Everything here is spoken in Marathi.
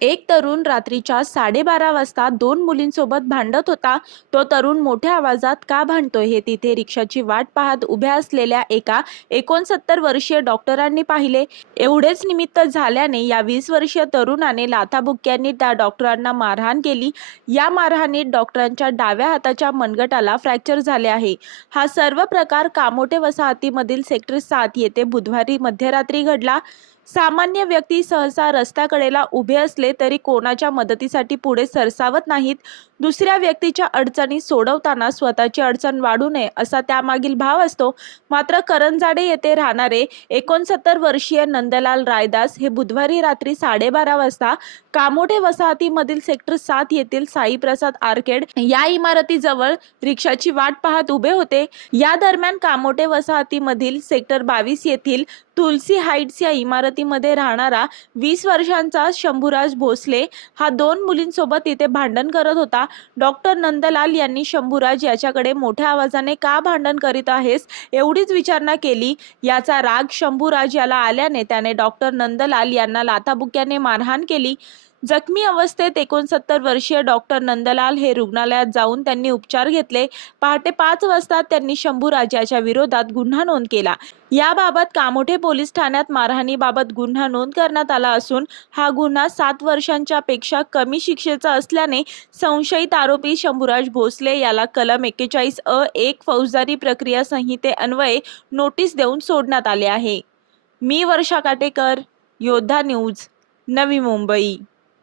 एक तरुण रात्रीच्या साडेबारा वाजता दोन मुलींसोबत भांडत होता. तो तरुण मोठ्या आवाजात का भांडतोय हे तिथे रिक्षाची वाट पाहत उभ्या असलेल्या एका एकोणसत्तर वर्षीय डॉक्टरांनी पाहिले. एवढेच निमित्त झाल्याने या वीस वर्षीय तरुणाने लाथाबुक्क्यांनी त्या डॉक्टरांना मारहाण केली. या मारहाणीत डॉक्टरांच्या डाव्या हाताच्या मनगटाला फ्रॅक्चर झाले आहे. हा सर्व प्रकार कामोटे वसाहतीमधील सेक्टर सात येथे बुधवारी मध्यरात्री घडला. सामान्य व्यक्ती सहसा रस्त्याकडेला उभे असले तरी कोणाच्या मदतीसाठी पुढे सरसावत नाहीत. दुसऱ्या व्यक्तीच्या अडचणी सोडवताना स्वतःची अडचण वाढू नये असा त्यामागील भाव असतो. मात्र करंजाडे येथे राहणारे एकोणसत्तर वर्षीय नंदलाल रायदास हे बुधवारी रात्री साडेबारा वाजता कामोठे वसाहतीमधील सेक्टर सात येथील साईप्रसाद आर्केड या इमारतीजवळ रिक्षाची वाट पाहत उभे होते. या दरम्यान कामोठे वसाहतीमधील सेक्टर बावीस येथील तुलसी हाईट्स या इमारतीमध्ये राहणारा वीस वर्षांचा शंभूराज भोसले हा दोन मुलींसोबत इथे भांडण करत होता. डॉक्टर नंदलाल यांनी शंभूराज याच्याकडे मोठ्या आवाजाने का भांडण करीत आहेस? एवढीच विचारणा केली. याचा राग शंभूराज याला आल्याने त्याने डॉक्टर नंदलाल यांना लाथाबुक्याने मारहाण केली. जखमी अवस्थेत एकोणसत्तर वर्षीय डॉक्टर नंदलाल हे रुग्णालयात जाऊन त्यांनी उपचार घेतले. पहाटे पाच वाजता त्यांनी शंभूराजाच्या विरोधात गुन्हा नोंद केला. याबाबत कामोठे पोलीस ठाण्यात मारहाणीबाबत गुन्हा नोंद करण्यात आला असून हा गुन्हा सात वर्षांच्या पेक्षा कमी शिक्षेचा असल्याने संशयित आरोपी शंभूराज भोसले याला कलम एक्केचाळीस अ एक फौजदारी प्रक्रिया संहिते अन्वये नोटीस देऊन सोडण्यात आले आहे. मी वर्षा काटेकर योद्धा न्यूज नवी मुंबई.